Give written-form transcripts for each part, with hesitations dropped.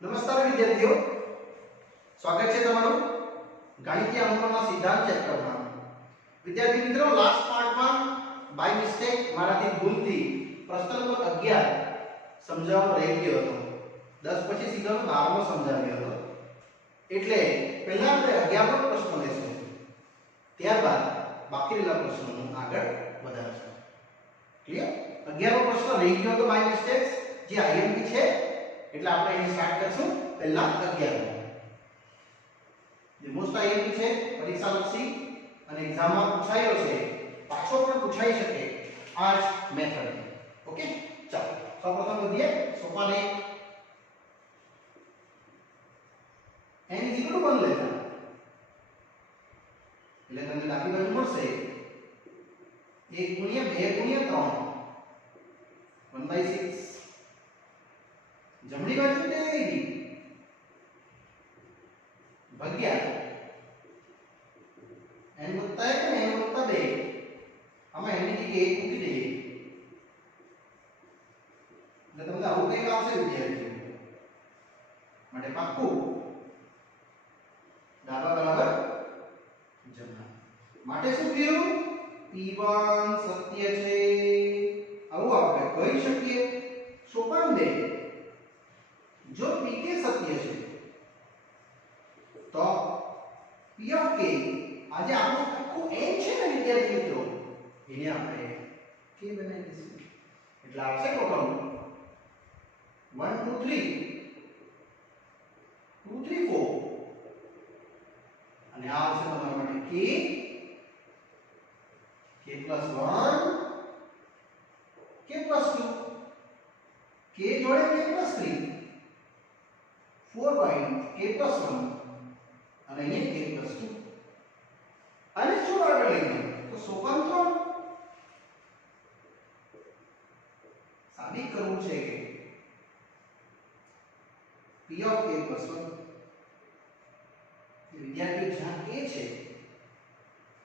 નમસ્કાર વિદ્યાર્થીઓ, સ્વાગત છે તમારું ગણિતીય અંકોના સિદ્ધાંત ચેપ્ટરમાં. વિદ્યાર્થી મિત્રો, લાસ્ટ પાર્ટમાં બાય મિસ્ટેક મારાથી ભૂલથી પ્રશ્ન નંબર 11 સમજાવવાનો રહી ગયો હતો. 10 પછી સીધો 12મો સમજાવ્યો હતો. એટલે પહેલા આપણે 11મો પ્રશ્ન લેશું, ત્યારબાદ બાકી રહેલા પ્રશ્નોનું આગળ વધારશું. ક્લિયર? 11મો પ્રશ્ન રહી ગયો હતો બાય મિસ્ટેક, જે આઈએમપી છે, એટલે આપણે અહીં સ્ટાર્ટ કરશું પહેલા 11મો. જે મોસ્ટ આઈએમપી છે, પરીક્ષાલક્ષી અને એક્ઝામમાં પૂછાયો છે, પાછો પણ પૂછાઈ શકે આ જ મેથડ. ઓકે, ચાલો સૌપ્રથમ વધીએ સોપાન 1. n = 1 લેતા, એટલે તમને ડાબી બાજુ મળશે 1 * 2 * 3 1/6. જમણી બાજુ તે ભાગ્યા n + 1 અને n + 2. આમાં n ની જગ્યાએ 1 મૂકી દઈએ એટલે તમને આવું કંઈક આવશે વિદ્યાર્થીઓ. માટે પાક્કું ડાબા બરાબર જમણા. માટે શું થયું? P1 સત્ય છે, આવું આપણે કહી શકીએ. સોપાન 2, જો pk સત્ય છે તો p ઓફ k, આજે આપણું આખું n છે ને વિદ્યાર્થી મિત્રો, એને આપણે k બનાવી દઈશું. એટલે આવશે ટોટલ 1 2 3 2 3 4, અને આ આવશે તમારા માટે k + 1 k + 2, k જોડે k + 3 4 by k + 1 અને અહીંયા k + 2. અને શું આગળ લઈને તો સોપાન 3 સાબિત કરવું છે કે p ઓફ k + 1, વિદ્યાર્થીઓ જ્યાં k છે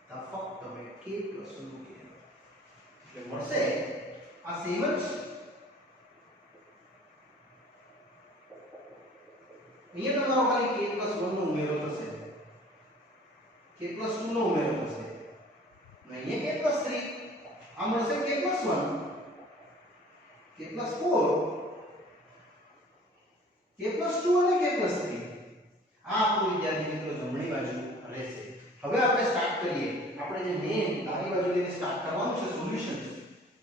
ત્યાં ફક્ત તમે k + 1 મૂકી દો એટલે મળશે આ સેમ જ. અહીંયા તમારો ખાલી k + 1 નો ઉમેરો થશે, k + 2 નો ઉમેરો થશે, અને અહીંયા k + 3, આ મળશે k + 1, k + 4, k + 2 અને k + 3. આ આપણું વિદ્યાર્થી મિત્રો જમણી બાજુ રહેશે. હવે આપણે સ્ટાર્ટ કરીએ. આપણે જે મેઈન ડાબી બાજુ લઈને સ્ટાર્ટ કરવાનું છે સોલ્યુશન,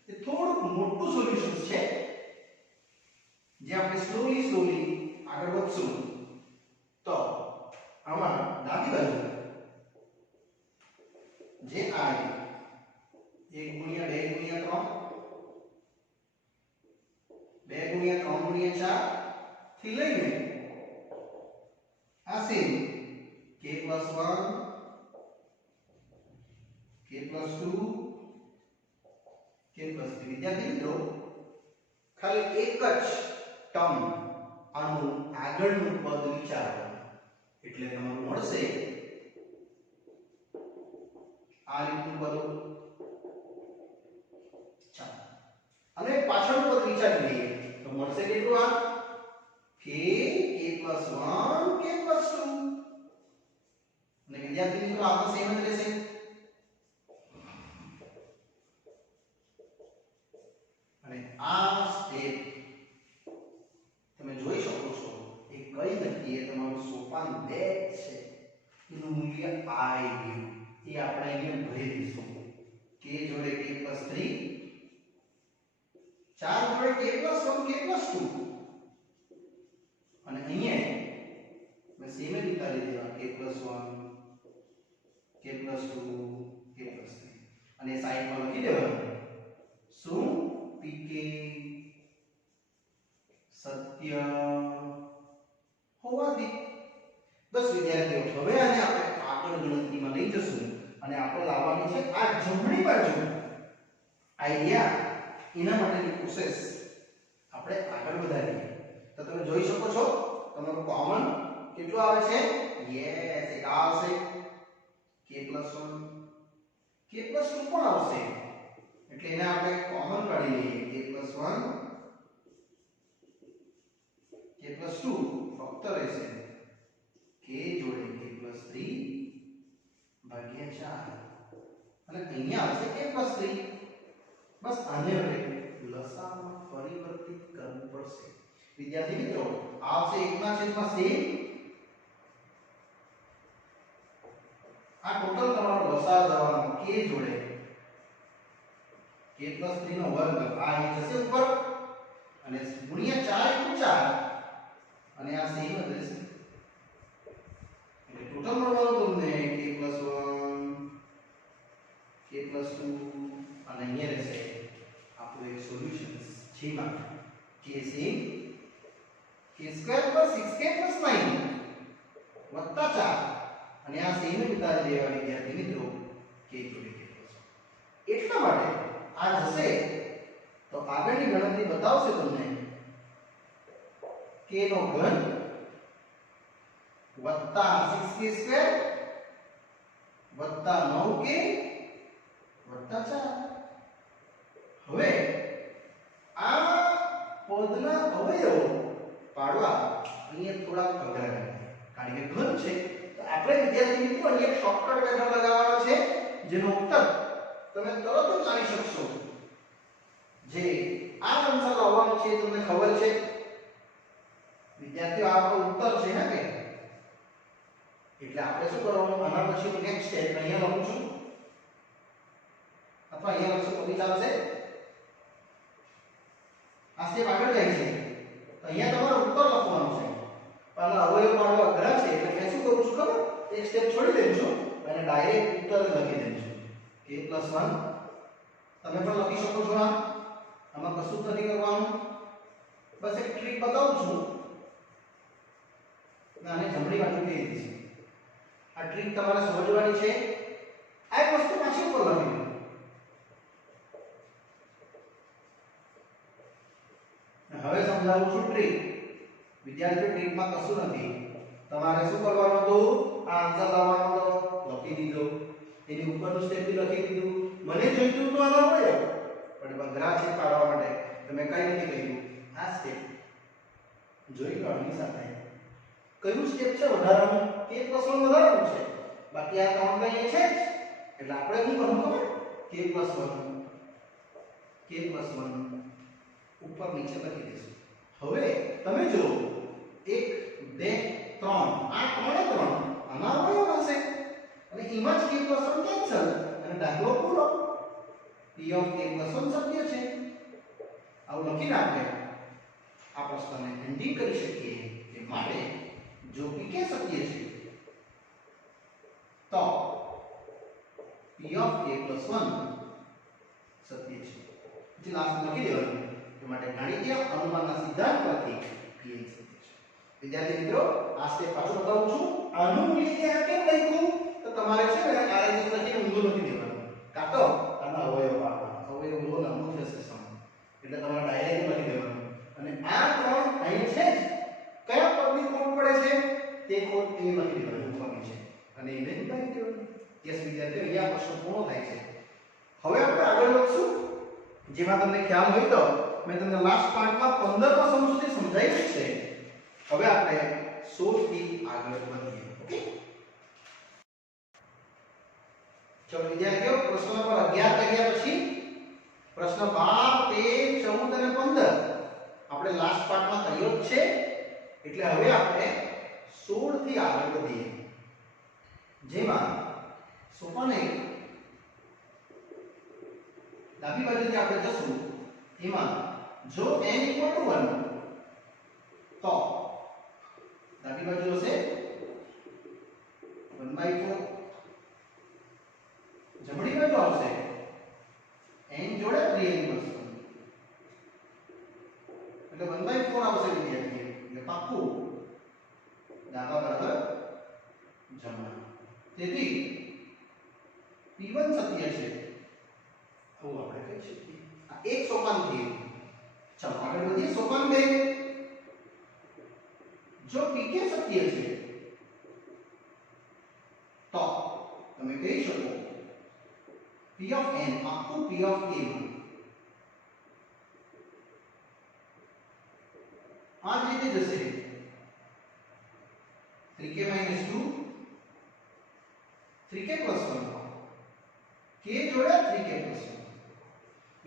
એ થોડુંક મોટું સોલ્યુશન છે, જે આપણે સ્લોલી આગળ વધશું. તો આમાં ડાબી બાજુ જે આ 1 * 2 * 3 2 * 3 * 4 થી લઈને આ સેમ k + 1 k + 2 k + 3. વિદ્યાર્થી મિત્રો, ખાલી એક જ ટર્મ આનું આગળનું પદ વિચારો એટલે તમારું મળશે આ રીતનું પદ. ચાલો, અને પાછળનું પદ વિચારી લઈએ તો મળશે કેટલું? આ k + 1 k + 2. અને વિદ્યાર્થી મિત્રો, આ તો સેમ જ રહેશે. અને આ સ્ટેપ તમે જોઈ શકો છો, એ કઈ નથી, એ તમારું સોપાન 2 છે, એનું મૂલ્ય આવી ગયું. એ આપણે અહીંયા ભરી દઈશું. k જોડે k + 3, 4 જોડે k + 1 k + 2, અને અહીંયા મેં સેમ જ ઉતારી દેવા k + 1 k + 2 k + 3, અને સાઈડમાં લખી દેવાનું શું? pk સત્ય હોવાથી. બસ વિદ્યાર્થીઓ, હવે આને આપણે આગળ ગણતરીમાં લઈ જશું અને આપણે લાવવાની છે આ જમણી બાજુ આઈડિયા. એના માટેની પ્રોસેસ આપણે આગળ વધારીએ. તો તમે જોઈ શકો છો તમારું કોમન કેટલું આવે છે? યસ, એક આવશે k + 1, k + 2 પણ આવશે, એટલે એને આપણે કોમન કાઢી લઈએ. k + 1 k + 2 ફક્ત રહેશે k જોડે k+3 ભાગ્યા 4 અને અહીંયા આવશે k+3. બસ આને હવે લસાઅમાં પરિવર્તિત કરવું પડશે. વિદ્યાર્થી મિત્રો આવશે 1/c. આ ટોટલ તમારો લસાઅ જવાનો k જોડે k+3 નો વર્ગ આ અહીં જશે ઉપર અને ગુણ્યા 4 * 4 અને આ સેમ જ રહેશે. એટલે ટોટલ મળવાનું તમને k+1 k+2 અને અહીંયા રહેશે આપણું એક સોલ્યુશન જેમાં k સેમ k² + 6k + 9 વત્તા 4 અને આ સેમ જ ઉતારી દેવા વિદ્યાર્થી મિત્રો k જોડે k+1. એટલા માટે આ જશે તો આગળની ગણતરી બતાવશે તમને k નો ઘન વત્તા 6k² વત્તા 9k વત્તા 4. હવે આ પદના અવયવો પાડવા અહીંયા થોડા અઘરા છે કારણ કે ઘન છે. તો આપણે વિદ્યાર્થી મિત્રો અહીંયા એક શોર્ટકટ મેથડ લગાવવાનો છે જેનો ઉત્તર તમે તરત જ જાણી શકશો. જે આ આન્સર આવવાનો છે તમને ખબર છે વિદ્યાર્થીઓ આપણો ઉત્તર છે ને કે એટલે આપણે શું કરવાનું આના પછી નેક્સ્ટ સ્ટેપ અહીંયા લખું છું અથવા અહીંયા લખશું તો બી ચાલશે. આ સ્ટેપ આગળ જાય છે તો અહીંયા તમારો ઉત્તર લખવાનો છે પણ અવયવ પાડવા અઘરા છે એટલે મેં શું કરું છું ખબર એક સ્ટેપ છોડી દઉં છું અને ડાયરેક્ટ ઉત્તર લખી દઉં છું k+1. તમે પણ લખી શકો છો. આમાં કશું નથી કરવાનું. બસ એક ટ્રીક બતાવું છું અને જમણી બાજુ કહી દીધી છે. આ ટ્રીક તમારે સમજવાની છે. આ એક વસ્તુ પાછી ઉપર લખી દો. હવે સમજાવું છું ટ્રીક. વિદ્યાર્થીઓ ટ્રીકમાં કશું નથી. તમારે શું કરવાનું હતું આ આન્સર લાવવાનો હતો લખી દીધો એની ઉપરનું સ્ટેપ બી લખી દીધું. મને જોઈતું તો આનો હોય પણ બગરા છે પાડવા માટે તમે કઈ રીતે કહ્યું આ સ્ટેપ જોઈ લો. આની સાથે કયું સ્ટેપ છે વધારાનું k+1 વધારાનું છે બાકી આ ત્રણ કઈ છે જ એટલે આપણે શું કરવું ખબર k+1 ઉપર નીચે લખી દઈશું. હવે તમે જો 1 2 3 આ ત્રણે ત્રણ આના અવયવ હશે અને એમાં જ k+1 કેન્સલ અને દાખલો પૂરો. p ઓફ k+1 સત્ય છે. આવું લખીને આપણે આ પ્રશ્નને એન્ડિંગ કરી શકીએ કે માટે જો pk સત્ય છે તો p ઓફ k+1 સત્ય છે. પછી લાસ્ટ લખી દેવાનું કે માટે ગાણિતીય અનુમાનના સિદ્ધાંત પરથી pn સત્ય છે. વિદ્યાર્થી મિત્રો આ સ્ટેપ પાછું બતાવું છું. આનું મૂલ્ય ત્યાં કેમ લખ્યું તો તમારે છે ને આ રીતે લખીને ઊંધું લખી દેવાનું કાં તો આના અવયવ પાડવાના. અવયવ બહુ લાંબુ થશે સમ એટલે તમારે ડાયરેક્ટ લખી દેવાનું અને આ ત્રણ અહીં છે જ કયા પદની ખોટ પડે છે તે ખોટ એ લખી દેવાનું ઉપરની છે અને એને ઉતારી દેવાનું. યસ વિદ્યાર્થીઓ અહીંયા પ્રશ્ન પૂર્ણ થાય છે. હવે આપણે આગળ વધશું. જેમાં તમને ખ્યાલ હોય તો મેં તમને લાસ્ટ પાર્ટમાં 15મા સમ સુધી સમજાવ્યું છે. હવે આપણે 16 થી આગળ વધીએ. ઓકે ચલો વિદ્યાર્થીઓ પ્રશ્ન નંબર 11 કર્યા પછી પ્રશ્ન 12 13 14 અને 15 આપણે લાસ્ટ પાર્ટમાં કર્યો જ છે એટલે હવે આપણે 16 થી આગળ વધીએ. જેમાં સોપાન 1 ડાબી બાજુથી આપણે જશું. એમાં જો n = 1 તો ડાબી બાજુ હશે 1/4. જમણી બાજુ આવશે n જોડે 3n + 1 એટલે 1/4 આવશે વિદ્યાર્થી. એટલે પાક્કું ડાબા બરાબર જમણા. તેથી p1 સત્ય છે આવું આપણે કહી શકીએ. આ એક સોપાન થયું. ચાલો આગળ વધીએ. સોપાન 2 જો pk સત્ય છે તો તમે કહી શકો p of n આખું p of k માં આ જ રીતે જશે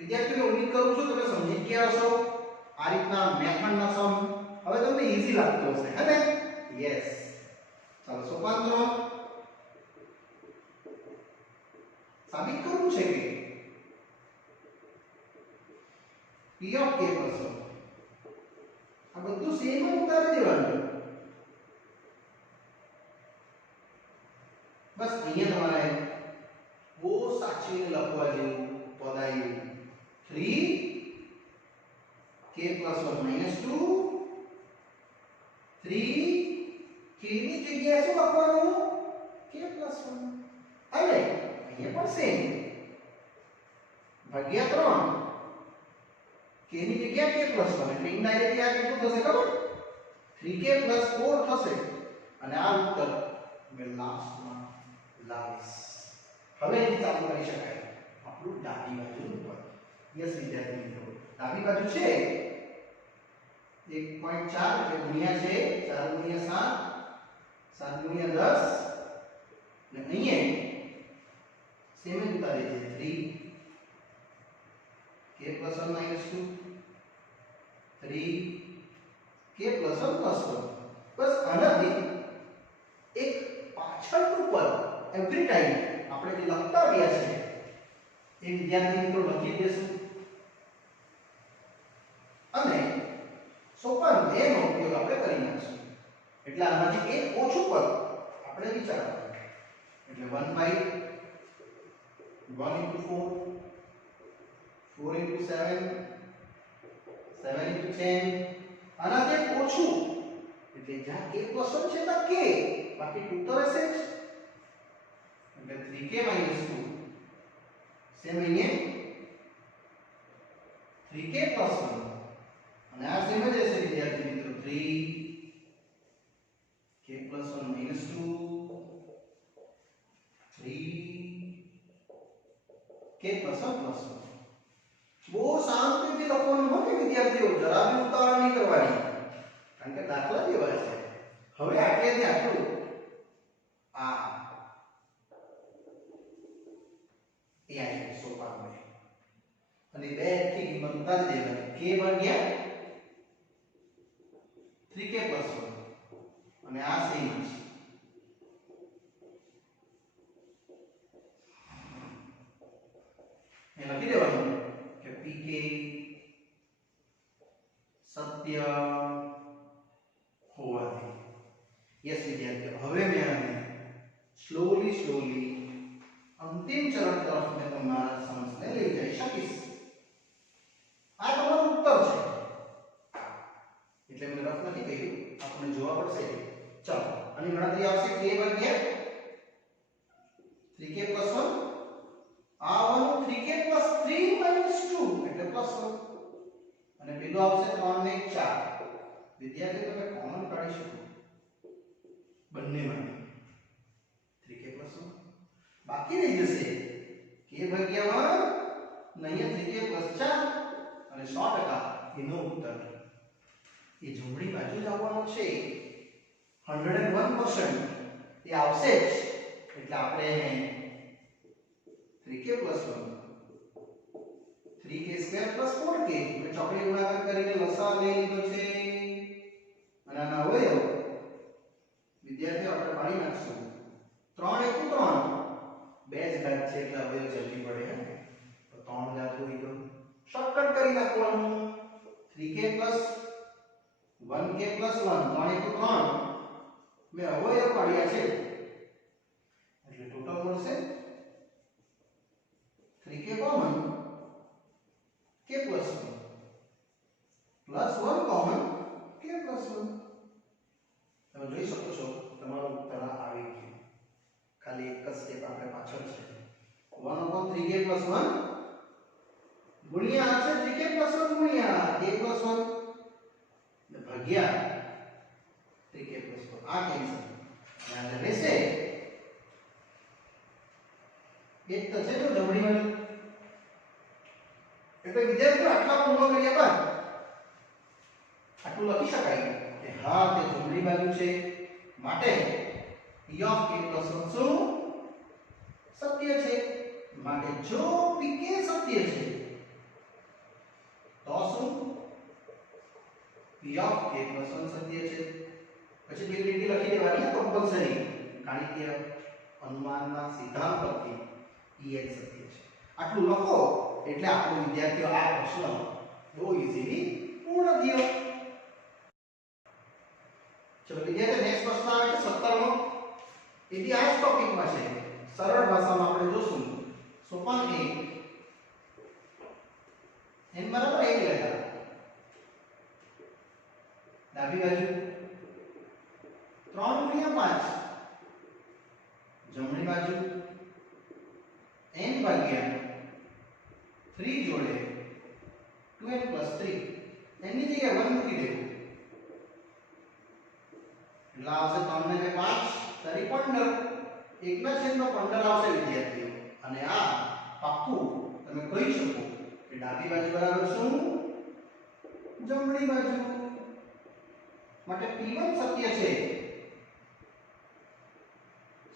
વિદ્યાર્થીઓ ઉમ્મીદ કરું છું તમે સમજી ગયા હશો આ રીતના મેથડના સમ હવે તમને ઈઝી લાગતો હશે હે ને યસ ચાલો સોપાન 3 સાબિત કરવું છે કે p ઓફ k પ્લસ 1 આ બધું સેમ જ ઉતારી દેવાનું બસ અહીંયા તમારે બહુ સાચવીને લખવા જેવું પદ આવ્યું 3k plus 1 minus 2 3k ની જગ્યાએ શું લખવાનું k plus 1 અને અહીંયા પણ સેમ ભાગ્યા 3 k ની જગ્યાએ k plus 1 એટલે ઇનડાયરેક્ટલી આ કેટલું થશે ખબર 3k plus 4 થશે અને આ ઉત્તર મેં લાસ્ટમાં લાવીશ હવે એ ચાલુ કરી શકાય આપણું ડાબી બાજુનું પદ યસ વિદ્યાર્થી મિત્રો ડાબી બાજુ છે 1.4 એટલે ગુણ્યા છે 4 ગુણ્યા 7 7 ગુણ્યા 10 અને અહીંયા સેમ જ ઉતારી છે 3k plus 1 minus 2 3k plus 1 plus 1 બસ આનાથી એક પાછળનું પદ એવરી ટાઈમ આપણે જે લખતા રહ્યા છે એ વિદ્યાર્થી મિત્રો લખી દેશું અને સોપાન 2 નો ઉપયોગ આપણે કરી નાખશું એટલે આમાંથી એક ઓછું પદ આપણે વિચારવાનું એટલે 1 into 4 4 into 7 7 into 10 આનાથી એક ઓછું એટલે જ્યાં k plus 1 છે ત્યાં k બાકી 2 તો રહેશે જ એટલે 3k minus 2 સેમ અહીંયા 3k plus 1 અને આ સેમ જ રહેશે વિદ્યાર્થી મિત્રો 3k plus 1 minus 2 3k plus 1 plus 1 બહુ શાંતિથી લખવાનું હોય કે વિદ્યાર્થીઓ જરા બી ઉતાવળ નહીં કરવાની કારણ કે દાખલા જેવા છે હવે આટલેથી આટલું આ એ આવી સોપાન અને 2 થી કિંમત ઉતારી દેવાની k ભાગ્યા 3k plus 1 અને આ સેમ છે એ લખી દેવાનું કે pk સત્ય હોવાથી યસ વિદ્યાર્થીઓ હવે મેં આને સ્લોલી અંતિમ ચરણ તરફ મેં તમારા સમજને લઈ જઈ શકીશ આ તમારું ઉત્તર છે એટલે મેં રફ નથી કહ્યું આપણે જોવા પડશે ચાલો આની ગણતરી આવશે k ભાગ્યા 3k plus 1 આ આવવાનું 3k plus 3 minus 2 એટલે plus 1 અને પેલું આવશે 3 ને 4 વિદ્યાર્થીઓ તમે કોમન કાઢી શકો બંનેમાંથી 3k plus 1 બાકી રહી જશે k ભાગ્યા 1 અને અહીંયા 3k plus 4 અને 100% એનો ઉત્તર એ જમણી બાજુ જ આવવાનો છે 101% એ આવશે જ એટલે આપણે એને 3k plus 1 3k square plus 4k મેં ચોકડી ગુણાકાર કરીને લસા લઈ લીધો છે અને આના અવયવ વિદ્યાર્થીઓ આપણે પાડી નાખશું 3 * 3 2 જ ઘાત છે એટલે અવયવ જલ્દી પડે હે તો 3 ઘાત હોઈ ગયો શોર્ટકટ કરી નાખવાનું 3k plus 1k plus 1 3 * 3 મેં અવયવ પાડ્યા છે એટલે ટોટલ મળશે 3k common k plus 1 plus 1 common k plus 1 તમે જોઈ શકો છો તમારો ઉત્તર આવી ગયો ખાલી એક જ સ્ટેપ આપણે પાછળ છે 1/3k plus 1 ગુણ્યા છે 3k plus 1 ગુણ્યા k plus 1 ને ભાગ્યા 3k plus 1 આ કેન્સલ અને આ રહેશે એક તો છે તો જમણી બાજુ એટલે વિદ્યાર્થીઓ આટલા પૂર્ણ કર્યા બાદ આટલું લખી શકાય કે હા તે જમણી બાજુ છે માટે p of k plus 1 શું સત્ય છે માટે જો pk સત્ય છે તો શું p ઓફ k + 1 સત્ય છે. પછી બે લીટી લખી દેવાની કમ્પલસરી ગાણિતીય અનુમાનના સિદ્ધાંત પરથી pn સત્ય છે. આટલું લખો એટલે આપણો વિદ્યાર્થીઓ આ પ્રશ્ન બહુ ઈઝીલી પૂર્ણ થયો. ચલો વિદ્યાર્થીઓ નેક્સ્ટ પ્રશ્ન આવે છે 17મો. એ બી આ જ ટોપિકમાં છે. સરળ ભાષામાં આપણે જોશું. સોપાન 1 n બરાબર 1 લેતા ડાબી બાજુ 3 × 5 જમણી બાજુ n ભાગ્યા 3 જોડે 2n + 3 n ની જગ્યાએ 1 મૂકી દેવું એટલે આવશે 3 ને 5 તારી 15 1 ના છેદમાં 15 આવશે વિદ્યાર્થીઓ. અને આ પાક્કું તમે કહી શકો કે ડાબી બાજુ બરાબર શું જમણી બાજુ. માટે p1 સત્ય છે.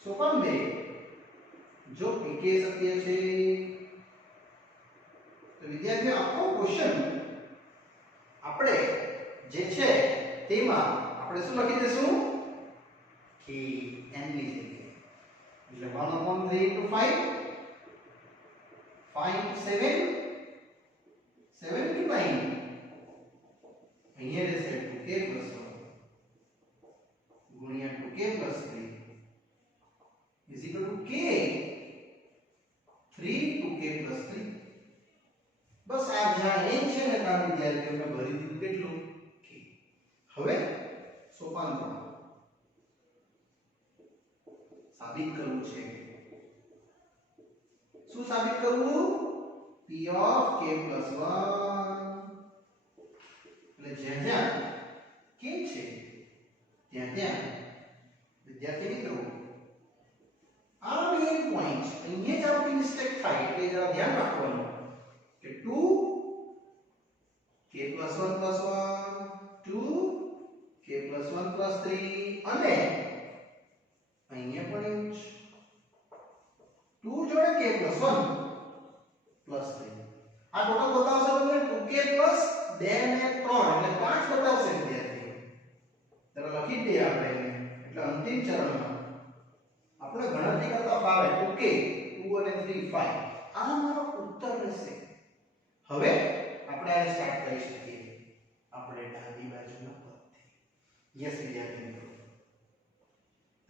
સોપાન 2 જો pk સત્ય છે તો વિદ્યાર્થીઓ આખો ક્વેશ્ચન આપણે જે છે તેમાં આપણે શું લખી દઈશું કે n ની જગ્યાએ એટલે 1/3 * 5 5 * 7 7 * 9 અહીંયા રહેશે 2k + 1 ગુણ્યા 2k + 3 is equal to k 3 2k + 3. બસ આ જ્યાં n છે ને ત્યાં વિદ્યાર્થીઓને ભરી દીધું કેટલું k. હવે સોપાન 3 સાબિત કરવું છે. શું સાબિત કરવું p ઓફ k + 1 એટલે જ્યાં જ્યાં k છે ત્યાં ત્યાં વિદ્યાર્થી મિત્રો આ મેઇન પોઈન્ટ અહીંયા જ આપણી મિસ્ટેક થાય એટલે જરા ધ્યાન રાખવાનું કે 2 k + 1 + 1 2 k + 1 + 3 અને અહીંયા પણ એવું જ 2 જોડે k + 1 + 3 આ ટોટલ બતાવશે તમને 2k + 2 ને 3 એટલે 5 બતાવશે વિદ્યાર્થીઓ. ત્યારે લખી દઈએ આપણે એટલે અંતિમ ચરણમાં આપણે ગણતરી કરતા ફાવે 2k 2 અને 3 5 આ મારો ઉત્તર રહેશે. હવે આપણે આને સ્ટાર્ટ કરી શકીએ આપણે ડાબી બાજુના પદથી. યસ વિદ્યાર્થી મિત્રો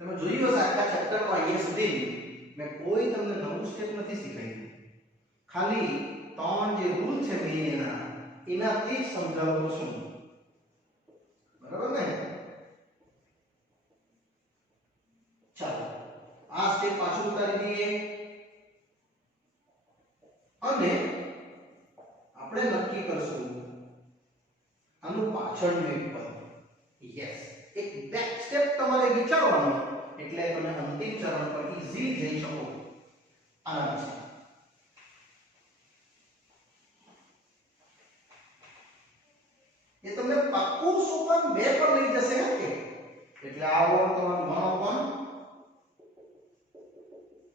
તમે જોયું હશે આખા ચેપ્ટરમાં અહીંયા સુધી મેં કોઈ તમને નવું સ્ટેપ નથી શીખવ્યું. ખાલી 3 જે રૂલ છે મેં એનાથી જ સમજાવું છું. બરાબર ને? ચાલો આ સ્ટેપ પાછું ઉતારી દઈએ અને આપણે નક્કી કરશું આનું પાછળનું એક પદ. યસ એક બેક સ્ટેપ તમારે વિચારવાનો એટલે તમે અંતિમ ચરણ પર ઈઝી જઈ શકો. આના છે એ તમને પાક્કું સોપાન 2 પર લઈ જશે કે એટલે આ ઓર તમારું 1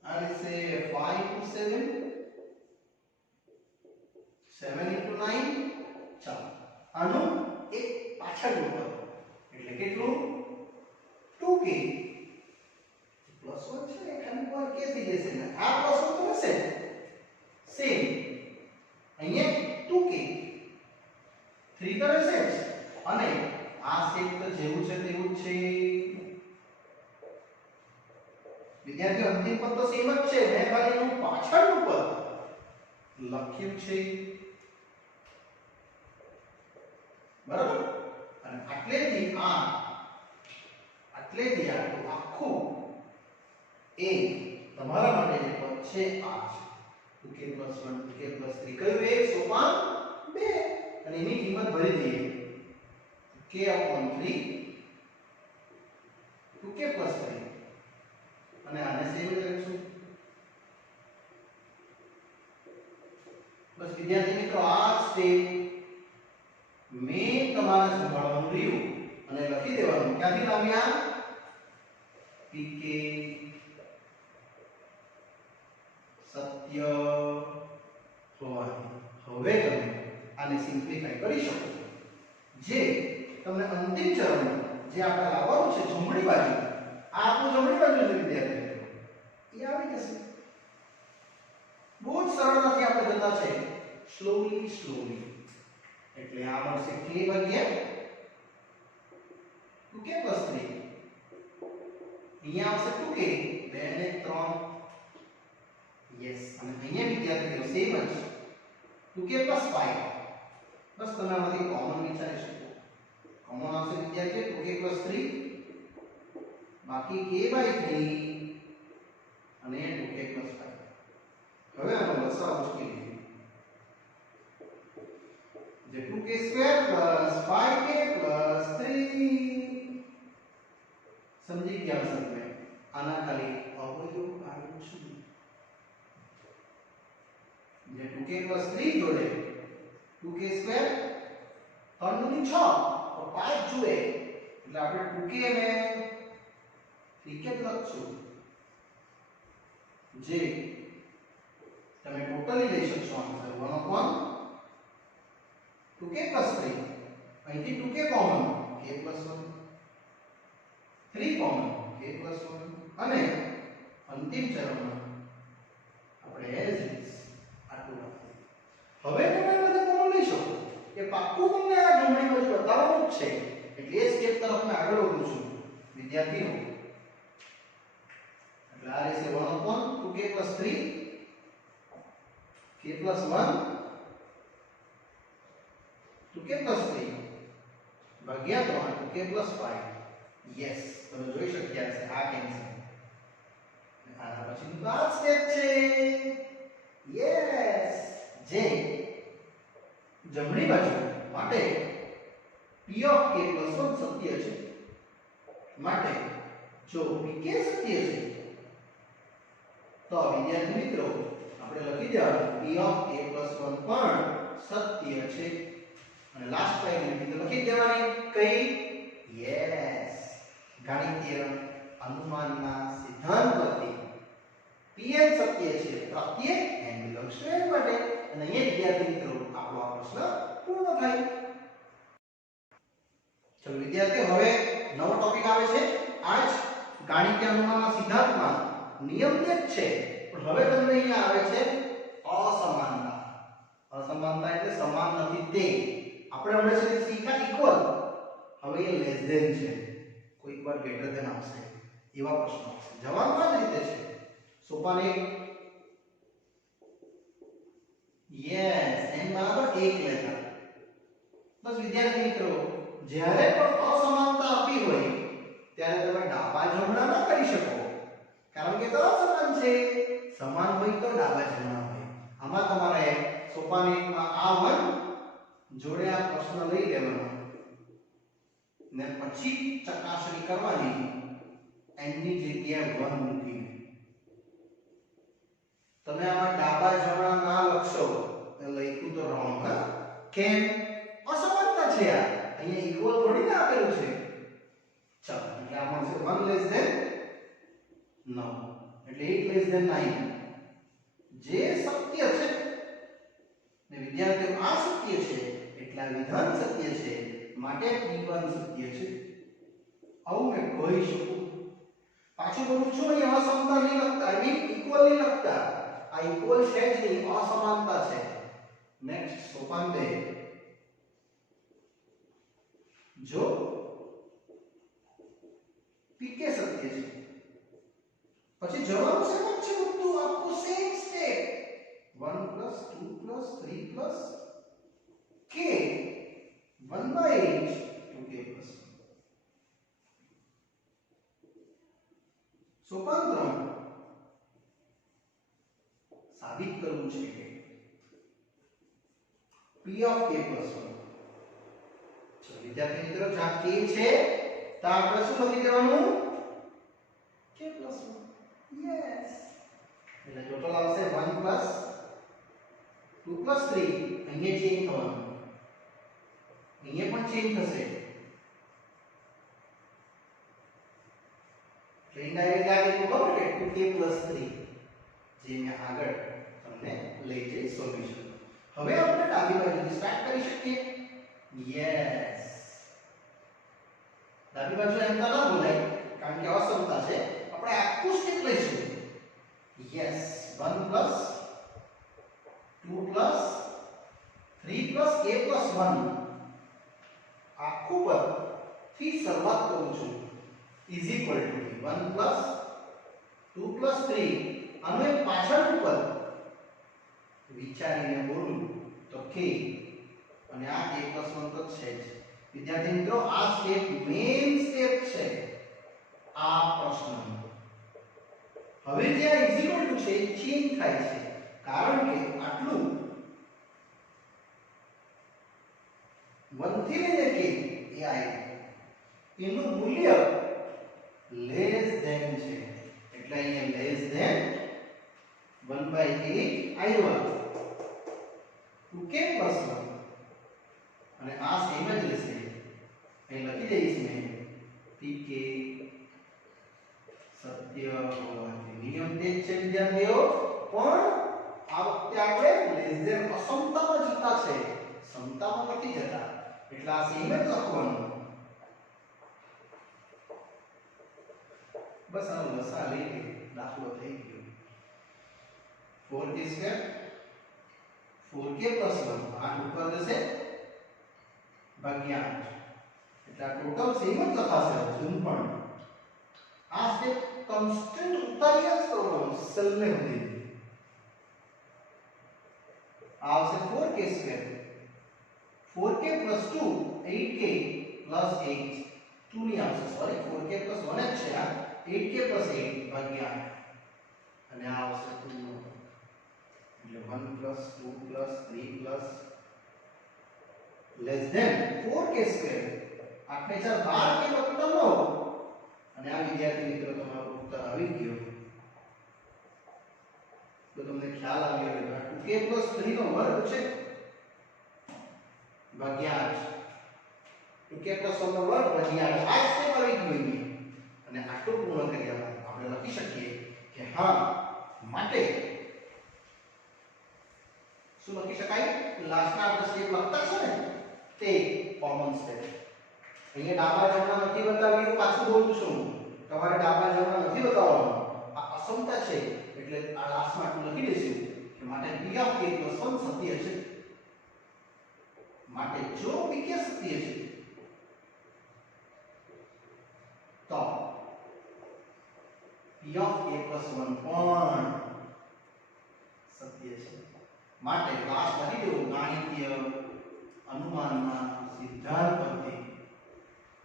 આ રીતે 5 * 7 7 * 9 ચાલો આનું એક પાછળનું પદ એટલે કેટલું 2k +1 છે ને ખાલી પર k થઈ જશે ને આ +1 તો હશે સેમ અહીંયા 2k 3 તો રહેશે અને આ સ્ટેપ તો જેવું છે તેવું જ છે વિદ્યાર્થીઓ. અંતિમ પદ તો સેમ જ છે મેં ખાલી એનું પાછળનું પદ લખ્યું છે બરાબર. અને આટલેથી આખું એ તમારા માટે જે પદ છે આ છે 2k + 1 2k + 3 કયું એ સોપાન 2 અને એની કિંમત ભરી દઈએ k/3 2k + 3 અને આને સેમ લખશું. બસ વિદ્યાર્થી મિત્રો આ સ્ટેપ મેં તમારે સંભાળવાનું રહ્યું અને લખી દેવાનું ક્યાંથી લાવ્યા pk સત્ય હોવાનું. હવે તમે આને સિમ્પ્લિફાઈ કરી શકો છો. જે તમને અંતિમ ચરણ જે આપણે લાવવાનું છે જમણી બાજુ, આ આપણું જમણી બાજુ છે વિદ્યાર્થી મિત્રો, એ આવી જશે. બહુ જ સરળતાથી આપણે જતા છે સ્લોલી. એટલે આ મળશે k ભાગ્યા 2k + 3. અહીંયા આવશે 2k 2 અને 3. યસ, અને અહીંયા વિદ્યાર્થીઓ સેમ જ 2k + 5. બસ તમે આમાંથી કોમન વિચારી શકો. કોમન આવશે વિદ્યાર્થીઓ 2k + 3, બાકી k/3 અને 2k + 5. હવે આનો લસાઅ મુશ્કેલ છે. જે 2k² + 5k + 3 સમજી ગયા હશો તમે. આના ખાલી અવયવ આવ્યું છે. જે 2k + 3 જોડે 2k² 3 × 6 તો 5 જોઈએ, એટલે આપણે 2k ને 3k લખશું. જે તમે ટોટલી લઈ શકશો આન્સર 1/2k + 3. અહીંથી 2k common, k + 1, 3 common, k + 1, અને અંતિમ ચરણમાં આપણે એઝ ઇટ ઇઝ આટલું રાખીએ. હવે તમે બધા કોમન લઈ શકો. એ પાક્કું તમને આ જમણી બાજુ બતાવવાનું જ છે, એટલે એ સ્ટેપ તરફ મેં આગળ વધું છું વિદ્યાર્થીઓ. એટલે આ રહેશે 1/2k + 3, k + 1, 2k + 3 ભાગ્યા 3, 2k + 5. યસ, તમે જોઈ શક્યા હશે આ કેન્સલ. આના પછી તો આ સ્ટેપ છે. યસ, જે જમણી બાજુ માટે p ઓફ k + 1 સત્ય છે. માટે જો pk સત્ય છે તો વિદ્યાર્થી મિત્રો આપણે લખી દેવાનું p ઓફ k + 1 પણ સત્ય છે. અને લાસ્ટ લાઈન લખી દેવાની કઈ? યસ, ગણિતીય અનુમાનના સિદ્ધાંત પરથી pn સત્ય છે પ્રત્યેક n બિલોંગ્સ ટુ n માટે. અને અહીંયા વિદ્યાર્થી મિત્રો આપણો આ પ્રશ્ન પૂર્ણ થાય. ચલો વિદ્યાર્થીઓ, હવે નવો ટોપિક આવે છે. આજ ગણિતીય અનુમાનના સિદ્ધાંતમાં નિયમ તે જ છે, પણ હવે તમને અહીંયા આવે છે અસમાનતા. અસમાનતા એટલે સમાન નથી તે. આપણે હમણાં સુધી શીખ્યા ઇક્વલ, હવે એ લેસ ધેન છે. કોઈક વાર ગ્રેટર ધેન આવશે, એવા પ્રશ્નો આવશે. જવાબ આ જ રીતે છે. સોપાન 1, યસ, n બરાબર 1 લેતા. બસ વિદ્યાર્થી મિત્રો, જ્યારે પણ અસમાનતા આપી હોય ત્યારે તમે ડાબા જમણા ના કરી શકો, કારણ કે તો અસમાન છે. સમાન હોય તો ડાબા જમણા હોય. આમાં તમારે સોપાન 1 માં આ 1 જોડે આ પ્રશ્ન લઈ લેવાનો ને પછી ચકાસણી કરવાની n ની જગ્યાએ 1 મૂકીને. તમે આમાં ડાબા જમણા ના લખશો તો લખ્યું તો રોંગ. કેમ? અસમાનતા છે આ. અહીંયા ઇક્વલ થોડી ના આપેલું છે. ચાલો, એટલે આ મળશે 1 લેસ ધેન 9, એટલે 8 લેસ ધેન 9. જે સત્ય છે ને વિદ્યાર્થીઓ આ સત્ય છે, એટલે આ વિધાન સત્ય છે, માટે p1 સત્ય છે. આવું મેં કહી શકું. પાછું બોલું છું, અહીં અસમતા નહીં લખતા, આઈ મીન ઇક્વલ નહીં લખતા. આ ઇક્વલ છે જ નહીં, અસમાનતા છે. નેક્સ્ટ સોપાન 2. જો pk સત્ય છે, પછી જવાબ શું છે? બધું આખું સેમ સ્ટેપ 1 + 2 + 3 + k 1/8 2k + 1. સોપાન 3 સાબિત કરવું છે કે p ઓફ k + 1. ચલો વિદ્યાર્થી મિત્રો, જ્યાં k છે ત્યાં આપણે શું લખી દેવાનું? k + 1. યસ, એટલે ટોટલ આવશે 1 + 2 + 3. અહીંયા ચેન્જ થવાનું, અહીંયા પણ ચેન્જ થશે. ઇનડાયરેક્ટ આ કેટલું ખબર કે 2k + 3, જે મેં આગળ તમને લઈ જઈ સોલ્યુશન. હવે આપણે ડાબી બાજુથી સ્ટાર્ટ કરી શકીએ. યસ, ડાબી બાજુ એમ તો ન બોલાય કારણ કે અસમતા છે. આપણે આખું સ્ટેપ લઈશું. Yes, 1 plus 2 plus 3 plus a plus 1 આખું પદ થી શરૂઆત કરું છું is equal to 1 plus 2 plus 3 આનું એક પાછળનું પદ વિચારીને બોલું તો k અને આ a પ્લસ 1 તો છે જ. વિદ્યાર્થી મિત્રો, આ સ્ટેપ મેઇન સ્ટેપ છે આ પ્રશ્નનો. હવે જે આ ઇઝ ઇક્વલ ટુ છે એ ચેન્જ થાય છે કારણ કે આટલું 1 થી લઈને k એ આવ્યું એનું મૂલ્ય લેસ ધેન છે એટલે અહીંયા લેસ ધેન 1/8 આવ્યું. 2k plus 1 અને આ સેમ જ રહેશે. અહીં લખી દઈશ મેં pk સત્ય હોવાથી. નિયમ તે જ છે વિદ્યાર્થીઓ, પણ આ વખતે આપણે લેસ ધેન અસમતામાં જતા છે, સમતામાં નથી જતા, એટલે આ સેમ જ લખવાનું. બસ આ લસા લઈ લે, દાખલો થઈ ગયો. 4k સ્ક્વેર 4k plus 1 8 ઉપર જશે ભાગ્યા 8 એટલે આ ટોટલ સેમ જ લખાશે. હજુ પણ આ સ્ટેપ કોન્સ્ટન્ટ ઉતાર્યા જ કરવાનું સેલને સુધી. આવશે 4k square 4k plus 2 8k plus 8 2 ની આવશે, સોરી 4k plus 1 જ છે આ 8k plus 8 ભાગ્યા 8 અને આ આવશે 2 એટલે 1 plus 2 plus 3 plus less than 4k square. 8 ને 4 12 કે વત્તા 9 અને આ વિદ્યાર્થી મિત્રો તમારો ઉત્તર આવી ગયો. તો તમને ખ્યાલ આવ્યો કે 2k plus 3 નો વર્ગ છે ભાગ્યા 8 2k plus 1 નો વર્ગ ભાગ્યા 8 આ સ્ટેપ આવી ગયો અહીં. અને આટલું પૂર્ણ કર્યા બાદ આપણે લખી શકીએ કે હા માટે શું લખી શકાય? લાસ્ટના આપણે સ્ટેપ લખતા છે ને તે કોમન સ્ટેપ. અહીંયા ડાબા જમણા નથી બતાવ્યું, પાછું બોલું છું, તમારે ડાબા જમણા નથી બતાવવાનું. આ અસમતા છે એટલે આ લાસ્ટમાં આપણે લખી દઈશું કે માટે p of k plus 1 સત્ય છે. માટે જો pk સત્ય છે તો p of k plus 1 પણ સત્ય છે. માટે લાસ્ટ લખી દો ગાણિતીય અનુમાનના સિદ્ધાંત પરથી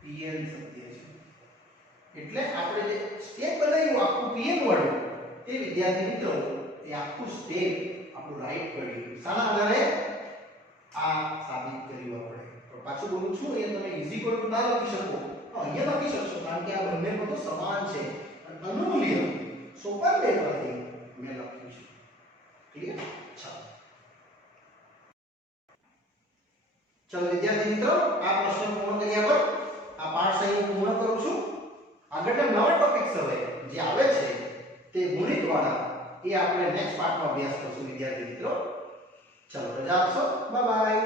pn સત્ય છે. એટલે આપણે જે સ્ટેપ બનાવ્યું આખું pn વડે તે વિદ્યાર્થી મિત્રો એ આખું સ્ટેપ આપણું રાઈટ કર્યું. શાના આધારે? આ સાબિત કર્યું આપણે. તો પાછું બોલું છું, અહીંયા તમે ઇઝ ઇક્વલ ટુ ના લખી શકો, અહીંયા લખી શકશો કારણ કે આ બંને પદો સમાન છે અને આનું મૂલ્ય સોપાન પેપરથી મેં લખ્યું છે. ક્લિયર? ચલો વિદ્યાર્થી મિત્રો, આ પ્રશ્ન પૂર્ણ કર્યા પર આ પાઠ અહીં પૂર્ણ કરું છું. આગળના નવા ટોપિક્સ હવે જે આવે છે તે ગુણિતવાળા એ આપણે નેક્સ્ટ પાર્ટમાં અભ્યાસ કરશું વિદ્યાર્થી મિત્રો. ચલો રજા આપશો. Bye bye.